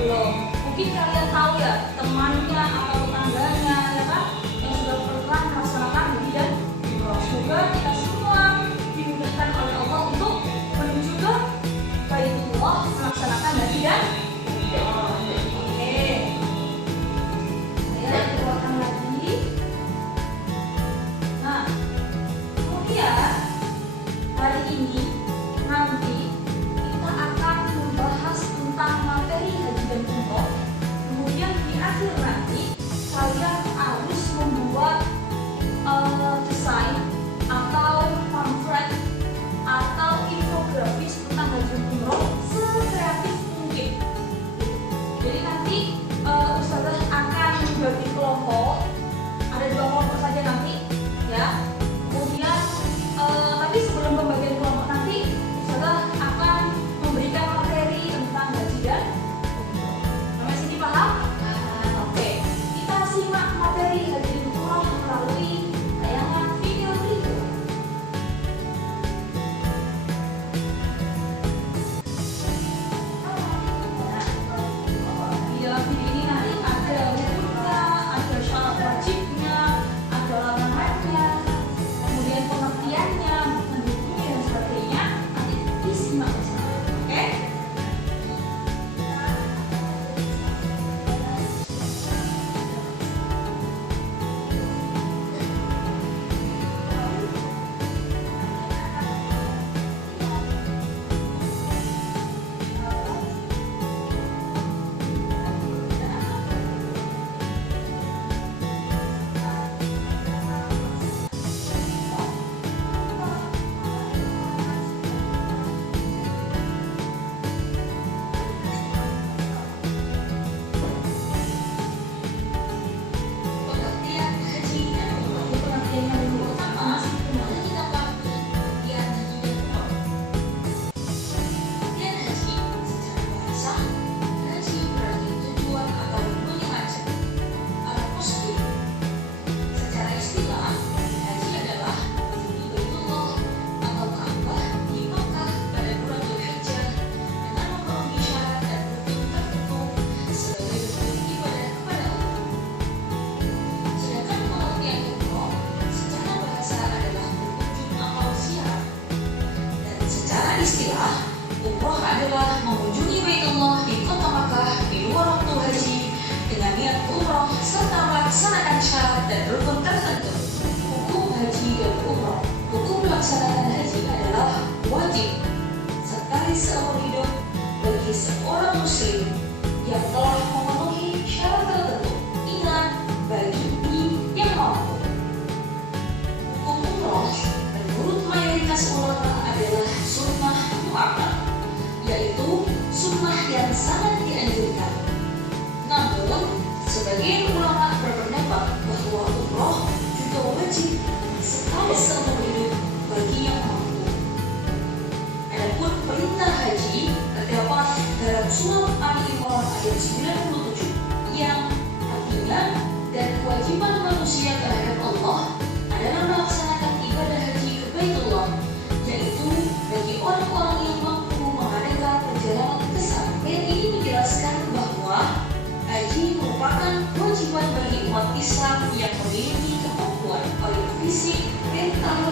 Belum. Mungkin kalian tahu ya temannya atau tetangganya ya kan yang sudah pernah melaksanakan haji dan umroh. Semoga kita semua dimudahkan oleh Allah untuk menuju ke Baitullah melaksanakan haji dan umroh. Oke. Saya keluarkan lagi. Nah, kemudian hari ini nanti kita akan membahas tentang materi haji dan umroh. Kemudian di akhir nanti kalian harus membuat desain atau pamflet atau infografis tentang haji dan umroh sekreatif mungkin. Jadi nanti Ustazah akan membagi kelompok, ada 2 kelompok saja nanti ya. Kemudian tapi sebelum pembagian kelompok nanti Ustazah akan memberikan materi tentang haji dan umroh. Sampai sini paham? Oke, kita simak materi haji dan umroh melalui tayangan video berikut. Di dalam video ini nanti ada rukunnya, ada syarat wajibnya, ada larangannya, kemudian pengertiannya, mendukungnya dan sebagainya. Nanti disimak bersama. Oke? Pengertian haji dan umroh. Pengertiannya dulu. Pertama, mari kita pahami pengertian haji dan umroh. Pengertian haji secara bahasa, haji berarti tujuan atau menyengaja atau kostum. Secara istilah, haji adalah menuju Baitullah atau Ka'bah di Makkah pada bulan Dzulhijjah dengan memenuhi syarat dan rukun tertentu sebagai bentuk ibadah kepada Allah. Sedangkan pengertian umroh secara bahasa adalah berkunjung atau ziarah. Dan secara istilah, umroh adalah mengunjungi Baitullah di kota Makkah di luar waktu haji dengan niat umroh serta melaksanakan syarat dan rukun tertentu. Hukum haji dan umroh. Hukum melaksanakan haji adalah wajib sekali seumur hidup bagi seorang muslim yang telah memenuhi syarat tertentu. Ingat, bagi yang mampu. Hukum umroh menurut mayoritas ulama adalah sunnah muakkad, yaitu sunnah yang sangat dianjurkan. Namun, sebagian ulama berpendapat bahwa umroh juga wajib sekali seumur hidup bagi yang mampu. Adapun perintah haji terdapat dalam surat Ali Imran ayat 97 yang artinya dan kewajiban manusia terhadap Allah adalah melaksanakan ibadah haji ke Baitullah, yaitu bagi orang-orang yang mampu mengadakan perjalanan ke sana. Ayat ini menjelaskan bahwa haji merupakan kewajiban bagi umat Islam yang memiliki kemampuan baik fisik, mental,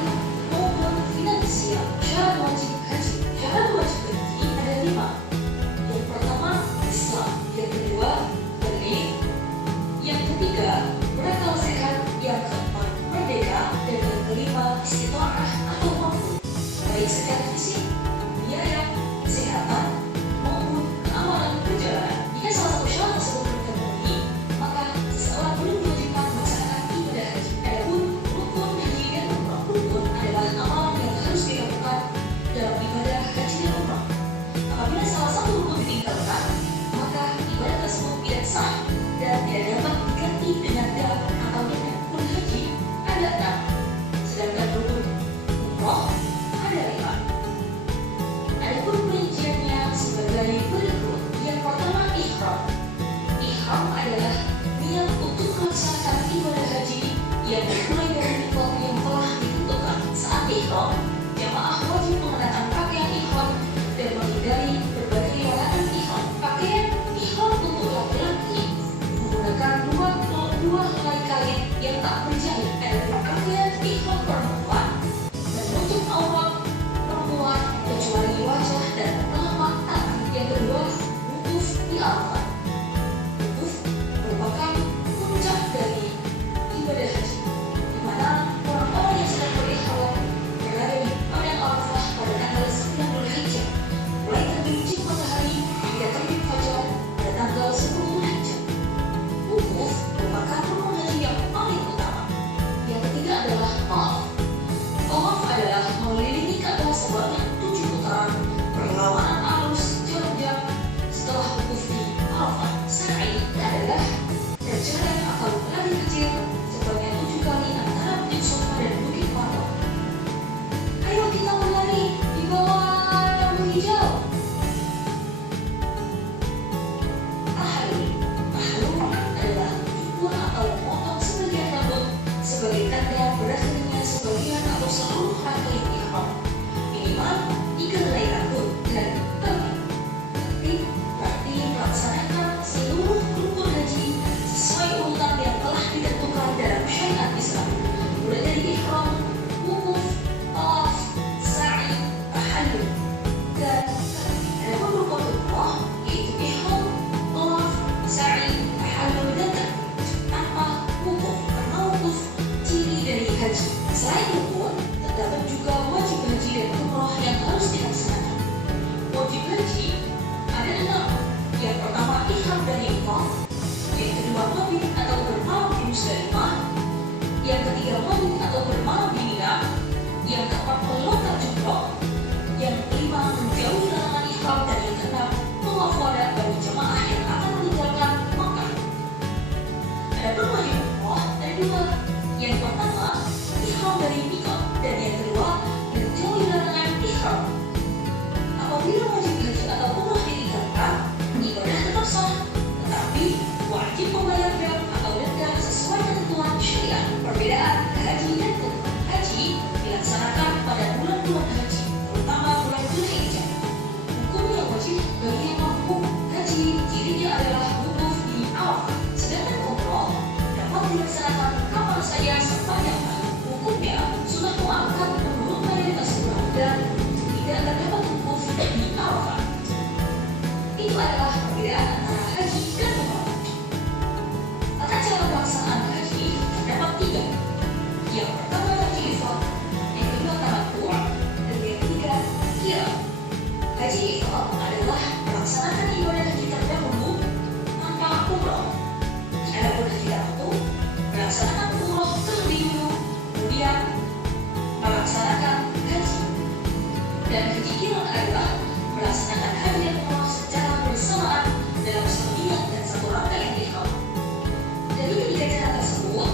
Yang ketiga, mabuk atau bermalam di Mina. Yang keempat, melontar jumroh. Yang kelima, menjauhi larangan ihram. Dan yang keenam, tawaf wada bagi jamaah yang akan meninggalkan Makkah. Ada wajib umroh dari dua. Yang pertama, ihram dari mikot, dan yang kedua, menjauhi larangan ihram. Apabila wajib haji atau umroh ditinggalkan, ibadah tetap sah, tetapi wajib membayar dam atau denda sesuai ketentuan syariat. Perbedaan haji dan umroh. Haji dilaksanakan pada bulan-bulan haji, terutama bulan Dzulhijjah. Hukum yang wajib bagi yang mampu haji cirinya adalah wukuf di Arafah, sedangkan umroh dapat dilaksanakan kapan saja sepanjang tahun. Hukumnya sunnah muakkad menurut mayoritas ulama dan tidak akan dapat wukuf di Arafah. Itu adalah perbedaan antara haji dan umroh. Tata cara pelaksanaan haji terdapat tiga. Yang pertama haji ifrad, yang kedua tamattu', dan yang ketiga qiran. Haji ifrad adalah melaksanakan ibadah haji terdahulu tanpa umroh. Adapun haji tamattu' melaksanakan umroh terlebih dulu, kemudian melaksanakan haji. Dan haji qiran adalah melaksanakan haji dan umroh secara bersamaan dalam satu niat dan satu rangkaian ihram. Dari ketiga cara tersebut,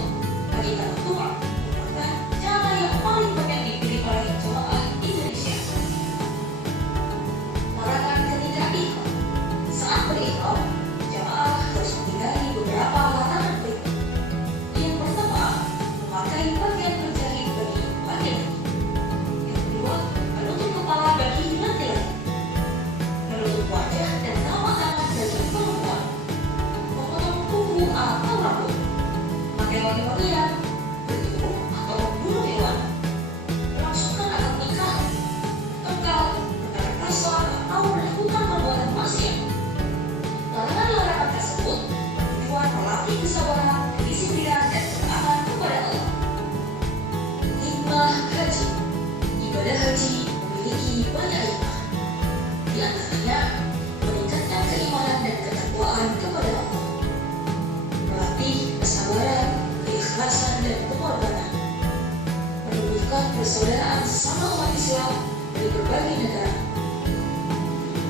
haji tamattu' merupakan cara yang paling banyak dipilih oleh jemaah Indonesia. Larangan ketika ihram. Saat berihram, jemaah harus menghindari beberapa larangan berikut. Yang pertama, memakai pakaian berjahit bagi laki-laki. Yang kedua, menutup kepala bagi laki-laki, menutup wajah dan tapak tangan bagi perempuan, memotong kuku atau rambut, pakai wangi-wangian, bertubuh atau membunuh hewan, melangsungkan akad nikah, tengkar, bertarik kasar, atau melakukan perbuatan maksiat. Larangan-larangan tersebut bertujuan melatih kesabaran, kedisiplinan, dan ketaatan kepada Allah. Hikmah haji. Ibadah haji memiliki banyak hikmah. Di antaranya, meningkatkan keimanan dan ketakwaan kepada Allah, melatih kesabaran, keikhlasan, dan pengorbanan, menumbuhkan persaudaraan sesama umat Islam dari berbagai negara,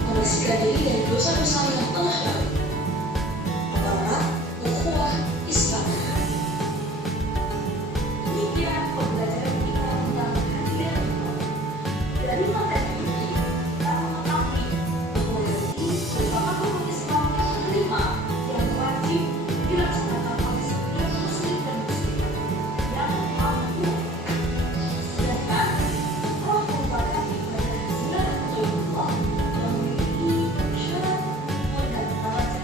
membersihkan diri dari dosa-dosa yang telah lalu, mempererat ukhuwah Islam. Demikian pembelajaran kita tentang haji dan umroh. Dari materi ini, kita mengetahui bahwa haji merupakan rukun Islam yang kelima yang wajib dilaksanakan oleh setiap muslim dan muslimah yang mampu. Sedangkan umroh merupakan ibadah ziarah Rasulullah yang memiliki syarat, rukun, dan syarat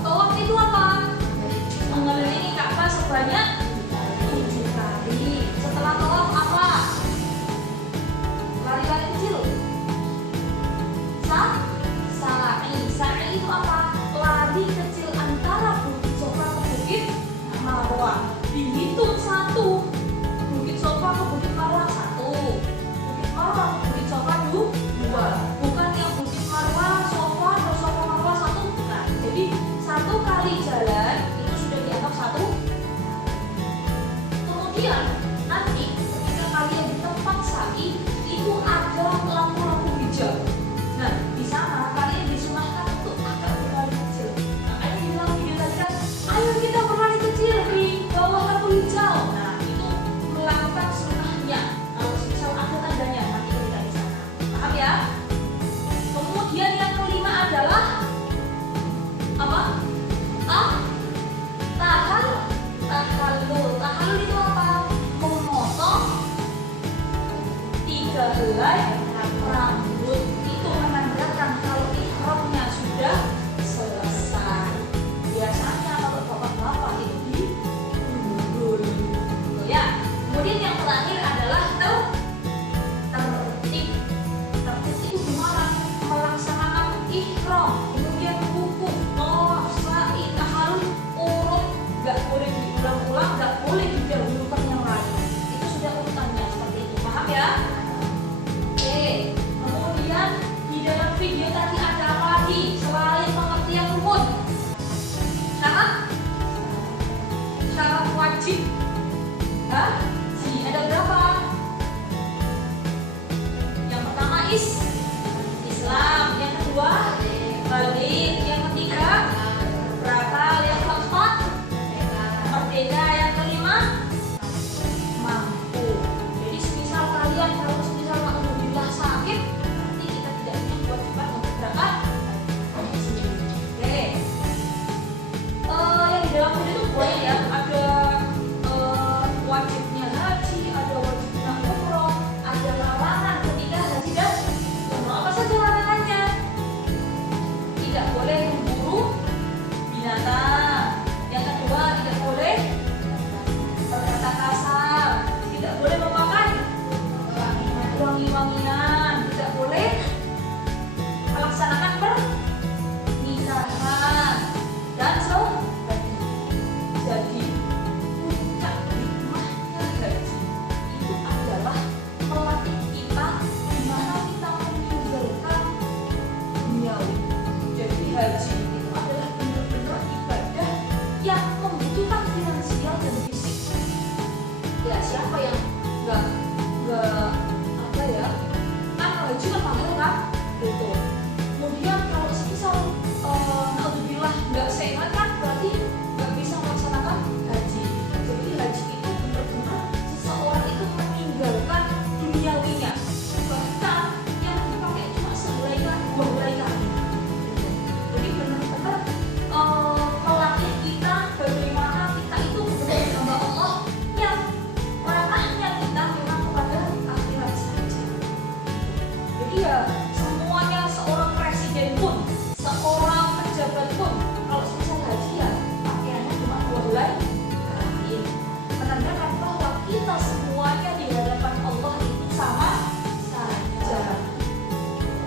Tawaf itu apa? Mengelilingi Ka'bah sebanyak 7 kali. Setelah tawaf apa? Lari-lari kecil. Sa'i. Sa'i itu apa? Lari kecil antara Bukit Sofa ke Bukit Marwah. Dihitung 1. Bukit Sofa ke Bukit Marwah 1. Bukit Marwah ke Bukit Sofa 2. Bukan yang Bukit Marwah Sofa atau Sofa Marwah 1. Bukan. Jadi 1 kali jalan itu sudah dianggap 1. Kemudian nanti ketika kalian di tempat sa'i itu ada lampu-lampu hijau. Nah, di sana kalian disunahkan untuk agak berlari kecil. Makanya di dalam video tadi kan, ayo kita berlari kecil di bawah lampu hijau. Nah, itu melakukan sunnahnya. Kalau misal ada tandanya nanti ketika di sana. Paham ya? Kemudian yang kelima adalah apa? Tahallul. Tahallul itu apa? Memotong 3 helai rambut. Itu menandakan kalau ihramnya sudah selesai. Biasanya kalau bapak-bapak itu digundul. Gitu ya. Kemudian yang terakhir adalah tertib. Tertib itu gimana? Melaksanakan ihram, kemudian wukuf, tawaf, sa'i, tahallul, urut, nggak boleh diulang-ulang, nggak boleh didahulukan yang lain. Itu sudah urutannya seperti itu. Paham ya? Oke. Kemudian di dalam video tadi ada apa lagi selain pengertian rukun? Syarat wajib haji ada berapa? Yang pertama Islam, yang kedua balik, yang ketiga berakal, yang keempat merdeka, yang kelima mampu. Jadi semisal kalian kalau semisal alhamdulillah sakit, nanti kita tidak punya kewajiban untuk berangkat haji. Oke. Yang di dalam video itu banyak ya, ada wajibnya haji, ada wajibnya umroh, ada larangan ketika haji dan umroh. Apa saja larangannya? Tidak boleh memburu binatang. Yang kedua, tidak boleh berkata kasar, tidak boleh memakai wangi-wangian, tidak boleh melaksanakan pernikahan dan sebagainya. Jadi puncak hikmahnya haji itu adalah melatih kita gimana kita meninggalkan duniawi. Jadi haji itu adalah benar-benar ibadah yang membutuhkan finansial dan fisik. Ya siapa yang nggak apa ya? Kan haji kan mahal kan? Gitu. Kemudian kalau semisal alhamdulillah nggak sehat kan berarti nggak bisa melaksanakan haji. Jadi haji itu benar-benar seseorang itu meninggalkan duniawinya. Bahkan yang dipakai cuma sehelai kali, 2 helai kali. Jadi benar-benar melatih kita bagaimana kita itu benar-benar hamba Allah yang ranahnya kita memang kepada akhirat saja. Jadi ya semuanya, seorang presiden pun, seorang pejabat pun, kalau semisal haji ya pakaiannya cuma 2 helai kain, menandakan bahwa kita semuanya di hadapan Allah itu sama saja.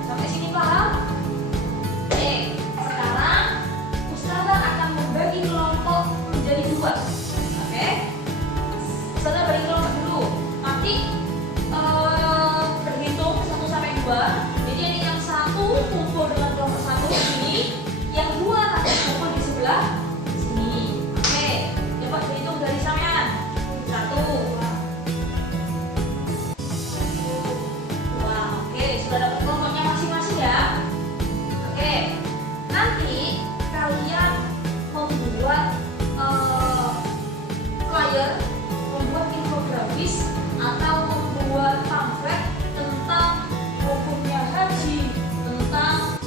Sampai sini paham? Oke, sekarang Ustazah akan membagi kelompok menjadi 2. Oke? Ustazah bagi kelompok dulu. Nanti berhitung 1 sampai 2. Jadi ini yang 1 kumpul dengan kelompok 1 di sini, yang 2 nanti kumpul di sebelah sini. Oke, coba berhitung dari sampean. 1. Wah, oke, sudah dapat kelompoknya masing-masing ya. Oke, nanti kalian membuat flyer, membuat infografis atau membuat pamflet tentang rukunnya haji, tentang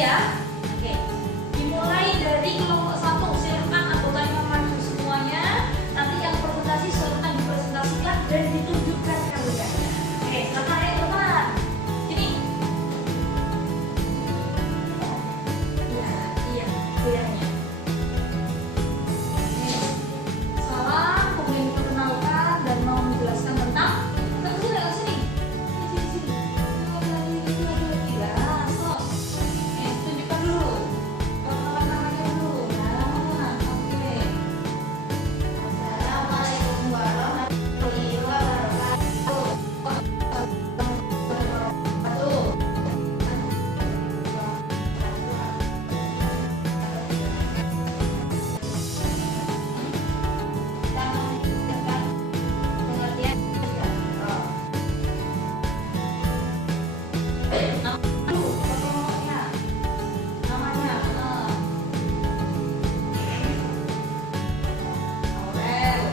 ya. Oke. Dimulai dari kelompok 1, silakan anggotanya maju semuanya. Nanti yang presentasi silakan dipresentasikan dan ditunjukkan karyaannya. Oke, silakan ya teman-teman. Sini. Iya, kayaknya. Salam, kemudian diperkenalkan dan mau menjelaskan tentang sini. Tunjukkan dulu. Perkenalan namanya dulu. Nah, oke. Assalamualaikum warahmatullahi wabarakatuh. Nama dulu, kelompoknya. Namanya, Aurel.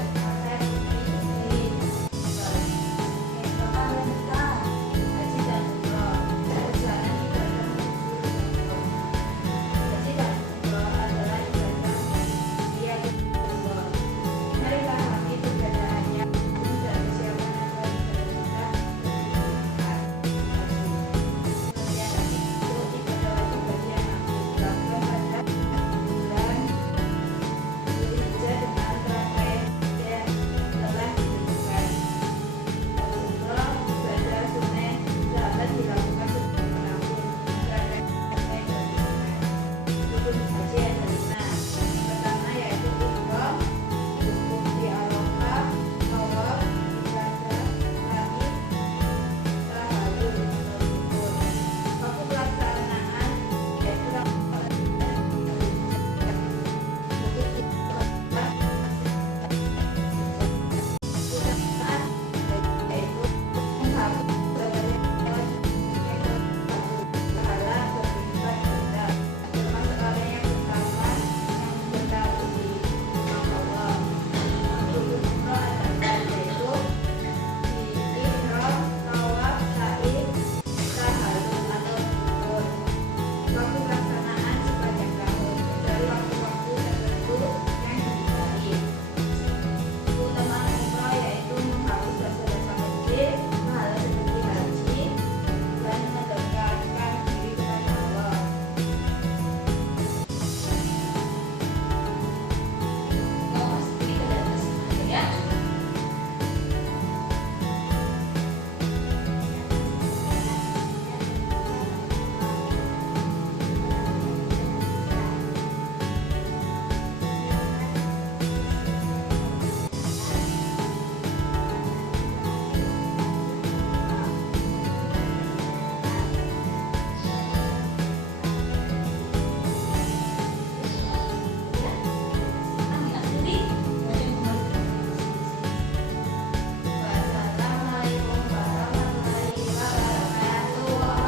Wassalamualaikum warahmatullahi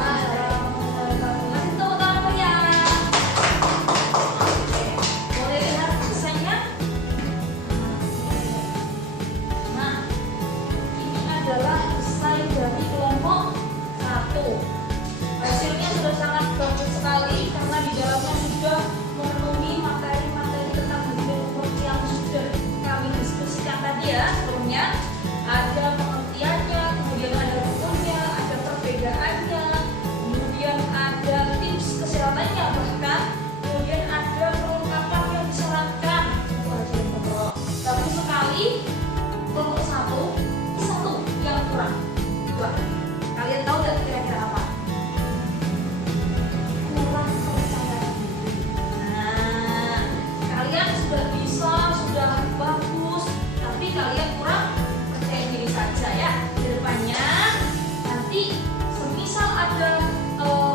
wabarakatuh. Masih tepuk tangan meriah. Oke, boleh lihat desainnya? Nah, ini adalah desain dari kelompok 1. Hasilnya sudah sangat bagus sekali karena di dalamnya sudah memenuhi materi-materi tentang hubungan umur yang sudah kami diskusikan tadi ya sebelumnya. Ada pengertiannya, kemudian ada rukunnya, ada perbedaannya, kemudian ada tips kesehatannya bahkan, kemudian ada perlengkapan yang disarankan untuk hasil pokok. Bagus sekali. Kelompok 1, satu yang kurang. Dua. Kalian tahu nggak kira-kira apa? Kurang percaya diri. Nah, kalian sudah bisa, sudah bagus, tapi kalian kurang percaya diri saja ya. Kedepannya nanti semisal ada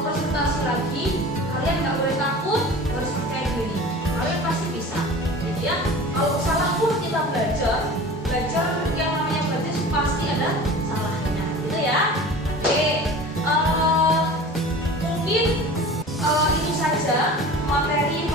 presentasi lagi, kalian nggak boleh takut, harus percaya diri. Kalian pasti bisa. Jadi ya, kalau salah pun kita belajar yang namanya belajar pasti ada salahnya, gitu ya. Oke, mungkin itu saja materi